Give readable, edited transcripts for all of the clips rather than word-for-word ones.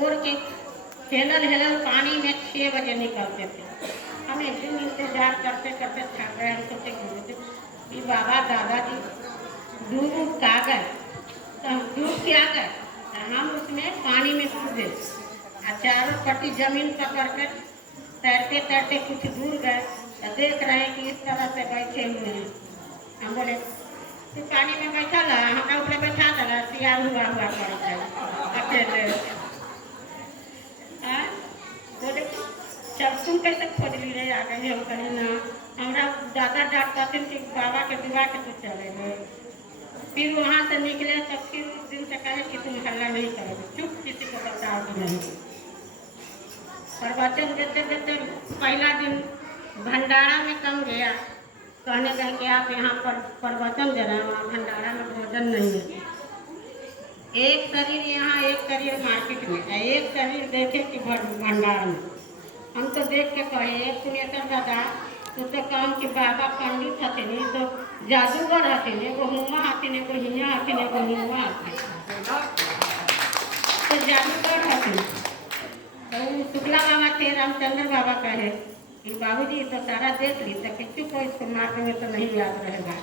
Bore के हेलल हेलल पानी में 6 बजे निकलते थे। हम एक दिन इंतजार करते करते थक गए। हम सोचे कि बाबा दादाजी डूब का गए, तो हम डूब के आ गए, तो हम उसमें पानी में कूदे और चारों पट्टी जमीन पकड़ कर तैरते तैरते कुछ दूर गए तो देख रहे हैं कि इस तरह से बैठे हुए हैं। हम बोले तू पानी में बैठा ला, हमारा ऊपर बैठा दला, सियार हुआ पड़ता है अकेले। बोले जब तुम कैसे खोज ली रहे आ गई? हम कहीं ना, हमारा दादा डांटता थे कि बाबा के दुआ के तो चले गए। फिर वहाँ से निकले तो फिर उस दिन से कहे कि तुम हल्ला नहीं करोगे, चुप, किसी को बताओगे नहीं। प्रवचन देते देते पहला दिन भंडारा में कम गया, कहने गए कि आप यहाँ पर प्रवचन दे रहे हैं, वहाँ भंडारा में भोजन नहीं है। एक शरीर यहाँ, एक शरीर मार्केट में है, एक शरीर देखे कि भंडार में। हम तो देख के कहे एक सुनेतर दादा तो कहम कि बाबा पंडित हथिन, तो जादूगर हथिन, एगो हुआ हथिन, एगो हिया हथिन, एगो हुआ हथिन, तो जादूगर हथिन। तो शुक्ला बाबा थे, रामचंद्र बाबा कहे कि बाबूजी तो सारा देख ली, तो किसी को इसको मार देंगे तो नहीं याद रहेगा,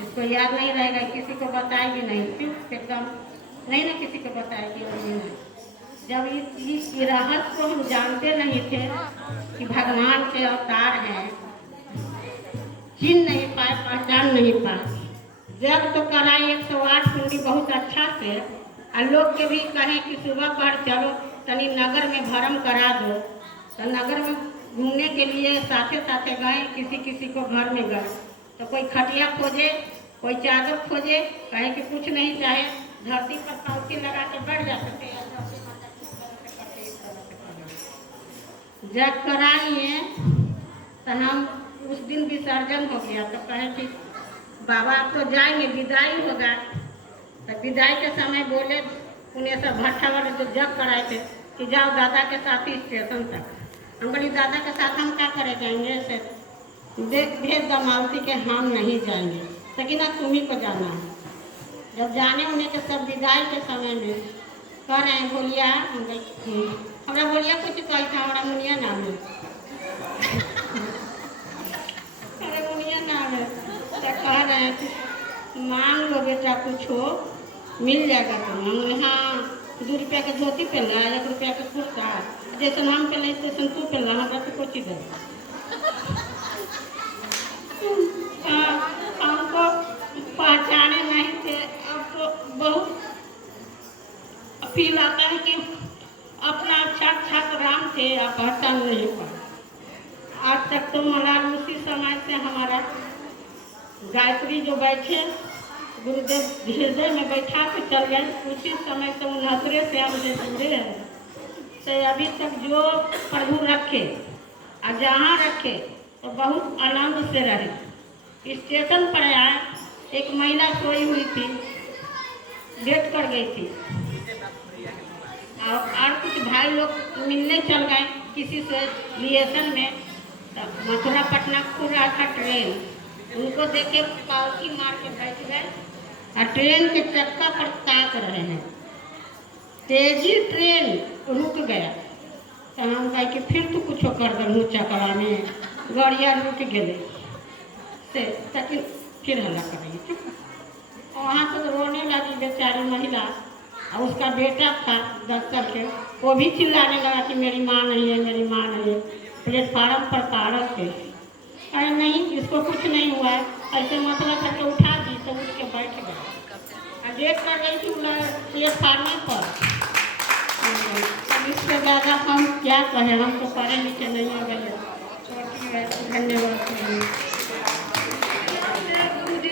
इसको याद नहीं रहेगा, किसी को बताएगी नहीं, चुप एकदम नहीं ना किसी को बताएगी नहीं। जब इस रहस्य को हम जानते नहीं थे कि भगवान के अवतार हैं, चिन्ह नहीं पाए, पहचान नहीं पाए। जब तो कराई 108 कुंडी बहुत अच्छा से, और लोग के भी कहें कि सुबह पहर चलो तनी नगर में भरम करा दो, तो नगर में घूमने के लिए साथे साथे गए, किसी किसी को घर में गए, तो कोई खटिया खोजे, कोई चादर खोजे, कहे कि कुछ नहीं चाहे धरती पर पौती लगा के बैठ जाते थे। जब कराइए तो हम उस दिन विसर्जन हो गया, तो कहे कि बाबा आप तो जाएंगे, विदाई होगा। तो विदाई के समय बोले उन्हें सब भट्ठा वाले जो जग कराए थे कि जाओ दादा के साथ ही स्टेशन तक। हम बोली दादा के साथ हम क्या करे जाएंगे, से देख भेज दो मालती के हम नहीं जाएंगे, लेकिन अब तुम्ही को जाना है। जब जाने उन्हें के सब विदाई के समय में कह रहे हैं बोलिया, हमारा बोलिया कुछ कही था, हमारा मुनिया नाम है, हमारा मुनिया नाम है, तो कह रहे हैं कि मांग लो बेटा कुछ हो मिल जाएगा तुम्हें। हाँ 2 रुपया के धोती पहन रहा, 1 रुपया के कुर्ता, जैसे हम पहले तैसे तू पहन रहा, हमारा तो कुछ दे। हमको पहचाने नहीं थे, अब तो बहुत फील आता है कि अपना साक्षात राम थे, आप पहचान नहीं पाए। आज तक तो मलाल उसी समय से हमारा गायत्री जो बैठे गुरुदेव हृदय में बैठा के चल गए, उसी समय से 69 से हम जुड़े हैं। तो अभी तक जो प्रभु रखे और जहाँ रखे तो बहुत आनंद से रहे। स्टेशन पर आए, एक महिला सोई हुई थी, डेट कर गई थी, और कुछ भाई लोग मिलने चल गए किसी से रिलेशन में। तो मथुरा पटना खुल रहा था ट्रेन, उनको देख के पालकी मार के बैठ गए और ट्रेन के चक्का पर ताक रहे हैं। तेजी ट्रेन रुक गया, तो हम कहे कि फिर तो कुछ कर दू चक्रा में, गाड़िया रुक गए से, लेकिन फिर हल्ला करेंगे चुप। वहाँ से तो रोने लगी बेचारी महिला, और उसका बेटा था 10 साल के, वो भी चिल्लाने लगा कि मेरी माँ नहीं है, मेरी माँ नहीं है। प्लेटफार्म पर पारक थे, अरे नहीं इसको कुछ नहीं हुआ है, ऐसे मतलब था कि उठा दी, तो उठ के बैठ गए। डेट कर गई थी प्लेटफार्म पर। इससे ज़्यादा हम क्या कहें, हम तो पढ़े लिखे नहीं हो गए। धन्यवाद।